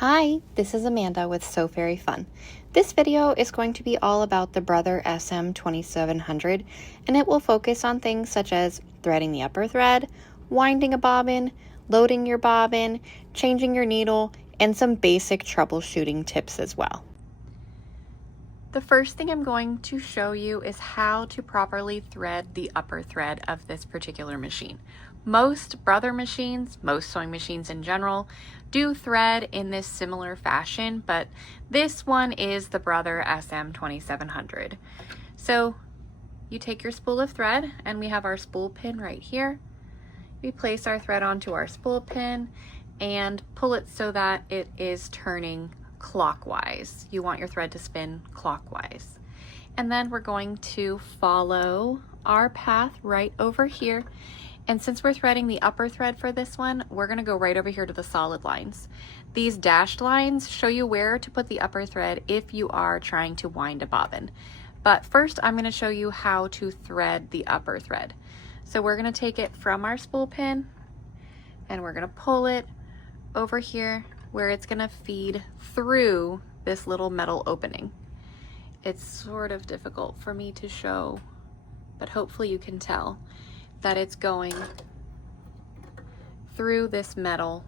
Hi, this is Amanda with So Very Fun. This video is going to be all about the Brother SM2700, and it will focus on things such as threading the upper thread, winding a bobbin, loading your bobbin, changing your needle, and some basic troubleshooting tips as well. The first thing I'm going to show you is how to properly thread the upper thread of this particular machine. Most Brother machines, most sewing machines in general, do thread in this similar fashion, but this one is the Brother SM2700. So you take your spool of thread, and we have our spool pin right here. We place our thread onto our spool pin and pull it so that it is turning clockwise. You want your thread to spin clockwise. And then we're going to follow our path right over here. And since we're threading the upper thread for this one, we're gonna go right over here to the solid lines. These dashed lines show you where to put the upper thread if you are trying to wind a bobbin. But first, I'm gonna show you how to thread the upper thread. So we're gonna take it from our spool pin and we're gonna pull it over here where it's gonna feed through this little metal opening. It's sort of difficult for me to show, but hopefully you can tell that it's going through this metal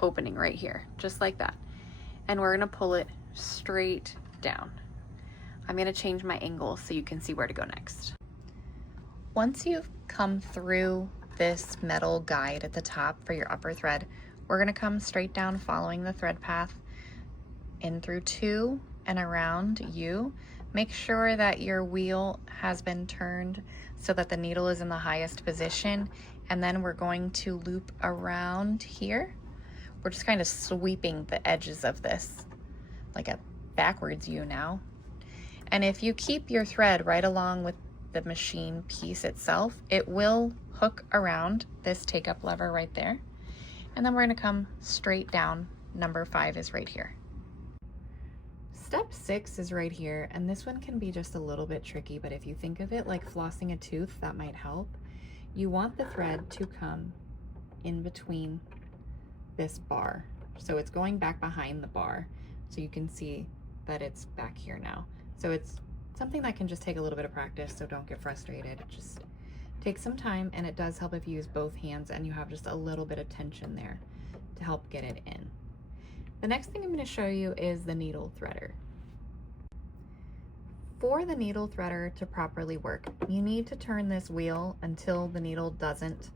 opening right here, just like that. And we're gonna pull it straight down. I'm gonna change my angle so you can see where to go next. Once you've come through this metal guide at the top for your upper thread, we're gonna come straight down following the thread path in through 2 and around U. Make sure that your wheel has been turned so that the needle is in the highest position, and then we're going to loop around here. We're just kind of sweeping the edges of this like a backwards U now. And if you keep your thread right along with the machine piece itself, it will hook around this take-up lever right there. And then we're gonna come straight down. Number 5 is right here. Step 6 is right here, and this one can be just a little bit tricky, but if you think of it like flossing a tooth, that might help. You want the thread to come in between this bar. So it's going back behind the bar, so you can see that it's back here now. So it's something that can just take a little bit of practice, so don't get frustrated. It just takes some time, and it does help if you use both hands and you have just a little bit of tension there to help get it in. The next thing I'm going to show you is the needle threader. For the needle threader to properly work, you need to turn this wheel until the needle doesn't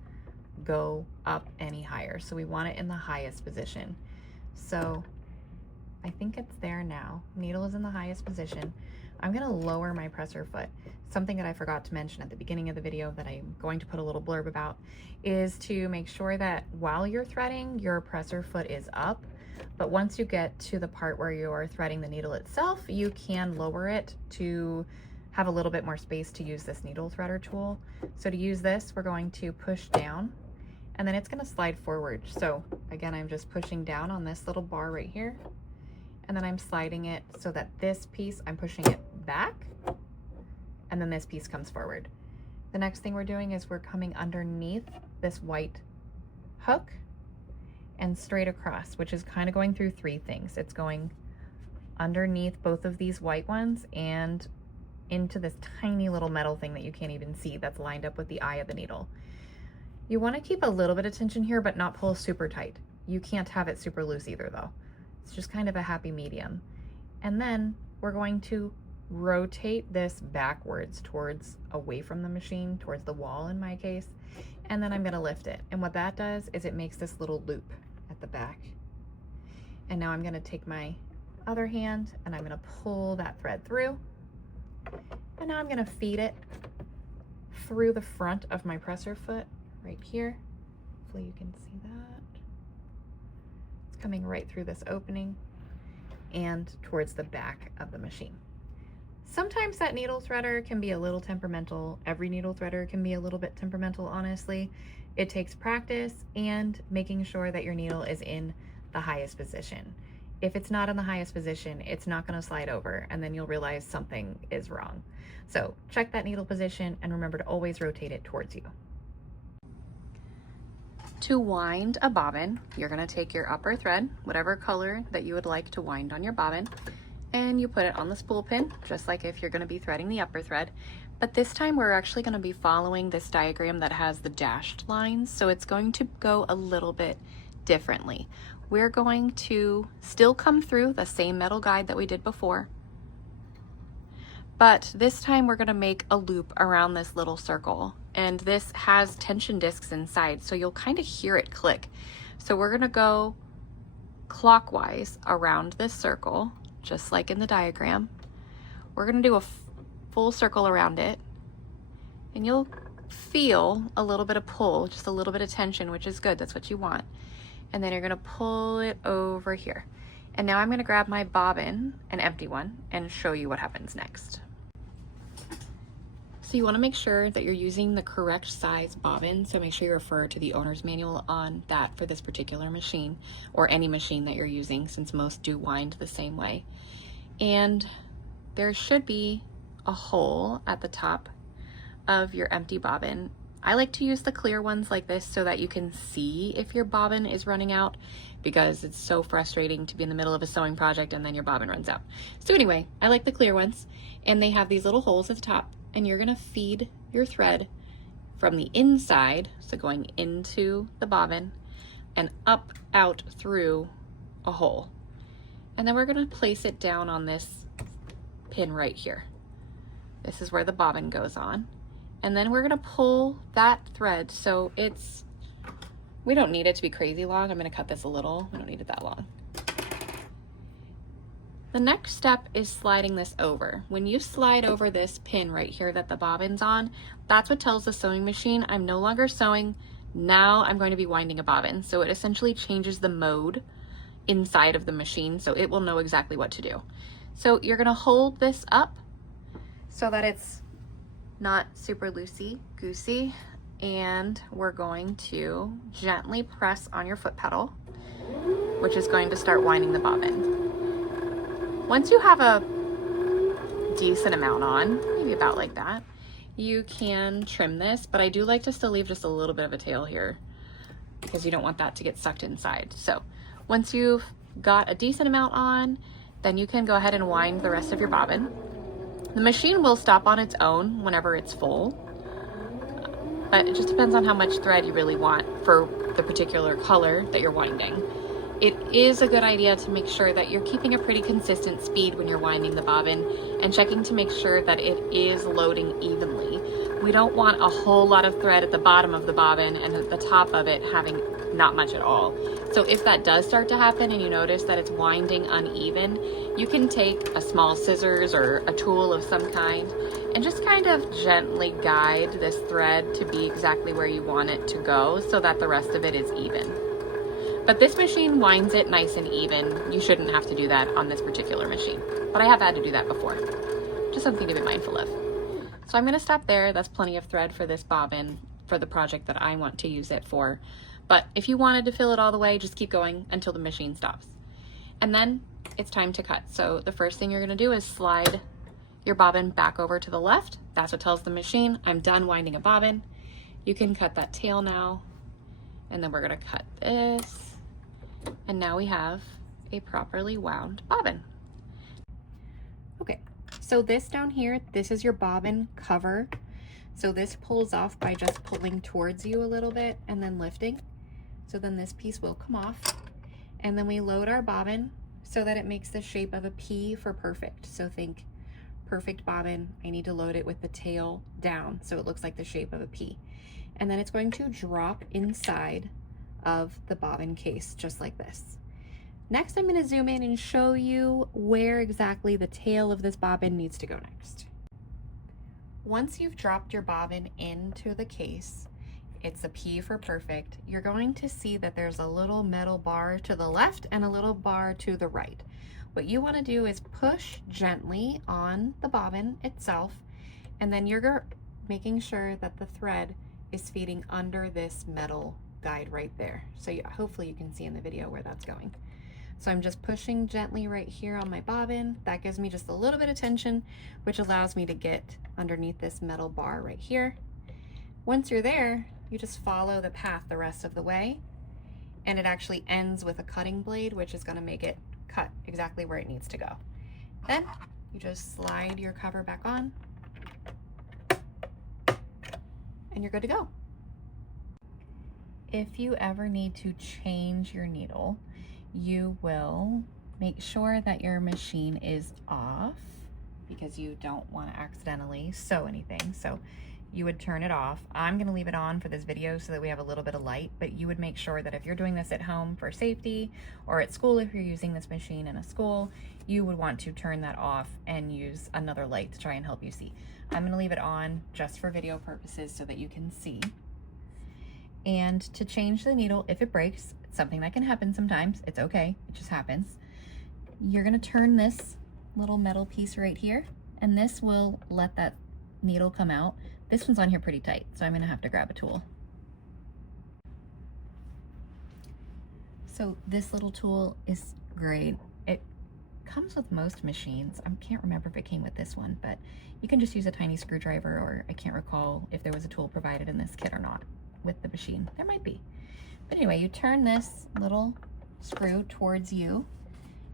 go up any higher. So we want it in the highest position. So I think it's there now. Needle is in the highest position. I'm going to lower my presser foot. Something that I forgot to mention at the beginning of the video that I'm going to put a little blurb about is to make sure that while you're threading, your presser foot is up. But once you get to the part where you are threading the needle itself, you can lower it to have a little bit more space to use this needle threader tool. So to use this, we're going to push down, and then it's going to slide forward. So again, I'm just pushing down on this little bar right here, and then I'm sliding it so that this piece, I'm pushing it back, and then this piece comes forward. The next thing we're doing is we're coming underneath this white hook and straight across, which is kind of going through 3 things. It's going underneath both of these white ones and into this tiny little metal thing that you can't even see that's lined up with the eye of the needle. You want to keep a little bit of tension here, but not pull super tight. You can't have it super loose either though. It's just kind of a happy medium. And then we're going to rotate this backwards towards away from the machine, towards the wall in my case. And then I'm going to lift it. And what that does is it makes this little loop at the back. And now I'm going to take my other hand and I'm going to pull that thread through. And now I'm going to feed it through the front of my presser foot right here. Hopefully you can see that. It's coming right through this opening and towards the back of the machine. Sometimes that needle threader can be a little temperamental. Every needle threader can be a little bit temperamental, honestly. It takes practice and making sure that your needle is in the highest position. If it's not in the highest position, it's not going to slide over, and then you'll realize something is wrong. So check that needle position and remember to always rotate it towards you. To wind a bobbin, you're going to take your upper thread, whatever color that you would like to wind on your bobbin, and you put it on the spool pin, just like if you're going to be threading the upper thread. But this time we're actually going to be following this diagram that has the dashed lines, so it's going to go a little bit differently. We're going to still come through the same metal guide that we did before, but this time we're going to make a loop around this little circle, and this has tension discs inside, so you'll kind of hear it click. So we're going to go clockwise around this circle, just like in the diagram. We're going to do a full circle around it, and you'll feel a little bit of pull, just a little bit of tension, which is good. That's what you want. And then you're going to pull it over here. And now I'm going to grab my bobbin, an empty one, and show you what happens next. So you want to make sure that you're using the correct size bobbin, so make sure you refer to the owner's manual on that for this particular machine, or any machine that you're using, since most do wind the same way. And there should be a hole at the top of your empty bobbin. I like to use the clear ones like this so that you can see if your bobbin is running out, because it's so frustrating to be in the middle of a sewing project and then your bobbin runs out. So anyway, I like the clear ones, and they have these little holes at the top, and you're gonna feed your thread from the inside, so going into the bobbin and up out through a hole. And then we're gonna place it down on this pin right here. This is where the bobbin goes on. And then we're gonna pull that thread, so we don't need it to be crazy long. I'm gonna cut this a little, we don't need it that long. The next step is sliding this over. When you slide over this pin right here that the bobbin's on, that's what tells the sewing machine, I'm no longer sewing, now I'm going to be winding a bobbin. So it essentially changes the mode inside of the machine, so it will know exactly what to do. So you're gonna hold this up so that it's not super loosey-goosey, and we're going to gently press on your foot pedal, which is going to start winding the bobbin. Once you have a decent amount on, maybe about like that, you can trim this, but I do like to still leave just a little bit of a tail here because you don't want that to get sucked inside. So once you've got a decent amount on, then you can go ahead and wind the rest of your bobbin. The machine will stop on its own whenever it's full, but it just depends on how much thread you really want for the particular color that you're winding. It is a good idea to make sure that you're keeping a pretty consistent speed when you're winding the bobbin and checking to make sure that it is loading evenly. We don't want a whole lot of thread at the bottom of the bobbin and at the top of it having not much at all. So if that does start to happen and you notice that it's winding uneven, you can take a small scissors or a tool of some kind and just kind of gently guide this thread to be exactly where you want it to go so that the rest of it is even. But this machine winds it nice and even. You shouldn't have to do that on this particular machine, but I have had to do that before. Just something to be mindful of. So I'm gonna stop there. That's plenty of thread for this bobbin for the project that I want to use it for. But if you wanted to fill it all the way, just keep going until the machine stops. And then it's time to cut. So the first thing you're gonna do is slide your bobbin back over to the left. That's what tells the machine, I'm done winding a bobbin. You can cut that tail now. And then we're gonna cut this. And now we have a properly wound bobbin. Okay, so this down here, this is your bobbin cover. So this pulls off by just pulling towards you a little bit and then lifting. So then this piece will come off. And then we load our bobbin so that it makes the shape of a P for perfect. So think perfect bobbin, I need to load it with the tail down so it looks like the shape of a P. And then it's going to drop inside of the bobbin case, just like this. Next, I'm going to zoom in and show you where exactly the tail of this bobbin needs to go next. Once you've dropped your bobbin into the case, it's a P for perfect, you're going to see that there's a little metal bar to the left and a little bar to the right. What you want to do is push gently on the bobbin itself, and then you're making sure that the thread is feeding under this metal guide right there. So hopefully you can see in the video where that's going. So I'm just pushing gently right here on my bobbin. That gives me just a little bit of tension, which allows me to get underneath this metal bar right here. Once you're there, you just follow the path the rest of the way, and it actually ends with a cutting blade, which is going to make it cut exactly where it needs to go. Then you just slide your cover back on, and you're good to go. If you ever need to change your needle, you will make sure that your machine is off, because you don't want to accidentally sew anything. So you would turn it off. I'm going to leave it on for this video so that we have a little bit of light, but you would make sure that if you're doing this at home for safety, or at school if you're using this machine in a school, you would want to turn that off and use another light to try and help you see. I'm going to leave it on just for video purposes so that you can see. And to change the needle, if it breaks, it's something that can happen sometimes. It's okay, it just happens. You're going to turn this little metal piece right here, and this will let that needle come out. This one's on here pretty tight, so I'm going to have to grab a tool. So this little tool is great. It comes with most machines. I can't remember if it came with this one, but you can just use a tiny screwdriver, or I can't recall if there was a tool provided in this kit or not with the machine. There might be. But anyway, you turn this little screw towards you,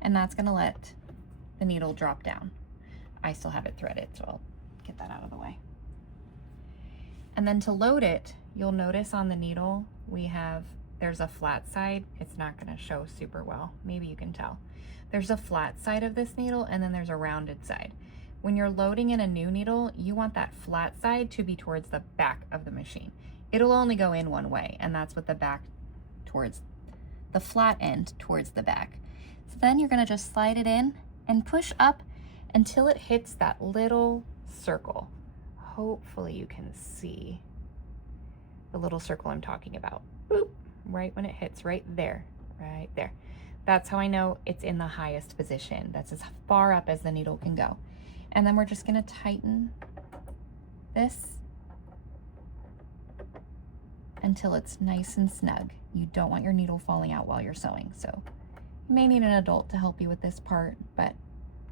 and that's going to let the needle drop down. I still have it threaded, so I'll get that out of the way. And then to load it, you'll notice on the needle there's a flat side. It's not going to show super well. Maybe you can tell. There's a flat side of this needle, and then there's a rounded side. When you're loading in a new needle, you want that flat side to be towards the back of the machine. It'll only go in one way, and that's with the back towards the flat end towards the back. So then you're going to just slide it in and push up until it hits that little circle. Hopefully you can see the little circle I'm talking about. Boop, right when it hits right there, right there. That's how I know it's in the highest position. That's as far up as the needle can go. And then we're just going to tighten this until it's nice and snug. You don't want your needle falling out while you're sewing, so you may need an adult to help you with this part, but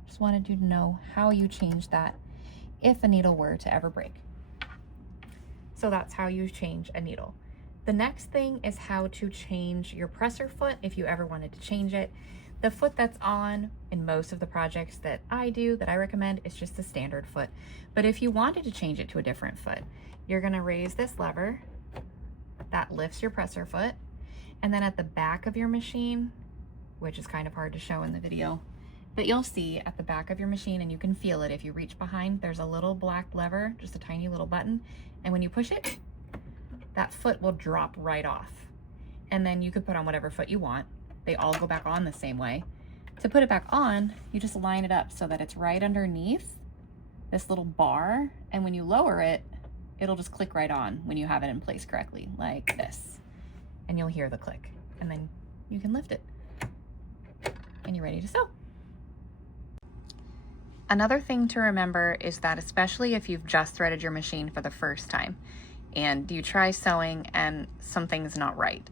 just wanted you to know how you change that if a needle were to ever break. So that's how you change a needle. The next thing is how to change your presser foot if you ever wanted to change it. The foot that's on in most of the projects that I do, that I recommend, is just the standard foot. But if you wanted to change it to a different foot, you're going to raise this lever that lifts your presser foot, and then at the back of your machine, which is kind of hard to show in the video, but you'll see at the back of your machine, and you can feel it if you reach behind, there's a little black lever, just a tiny little button, and when you push it, that foot will drop right off. And then you could put on whatever foot you want. They all go back on the same way. To put it back on, you just line it up so that it's right underneath this little bar, and when you lower it, it'll just click right on when you have it in place correctly, like this. And you'll hear the click, and then you can lift it, and you're ready to sew. Another thing to remember is that, especially if you've just threaded your machine for the first time and you try sewing and something's not right,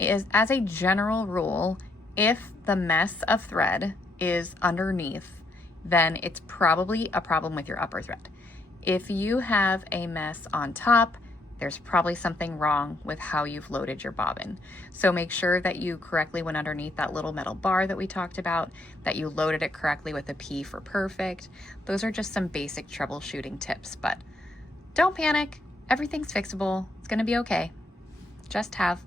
is, as a general rule, if the mess of thread is underneath, then it's probably a problem with your upper thread. If you have a mess on top, there's probably something wrong with how you've loaded your bobbin. So make sure that you correctly went underneath that little metal bar that we talked about, that you loaded it correctly with a P for perfect. Those are just some basic troubleshooting tips, but don't panic. Everything's fixable. It's gonna be okay. Just have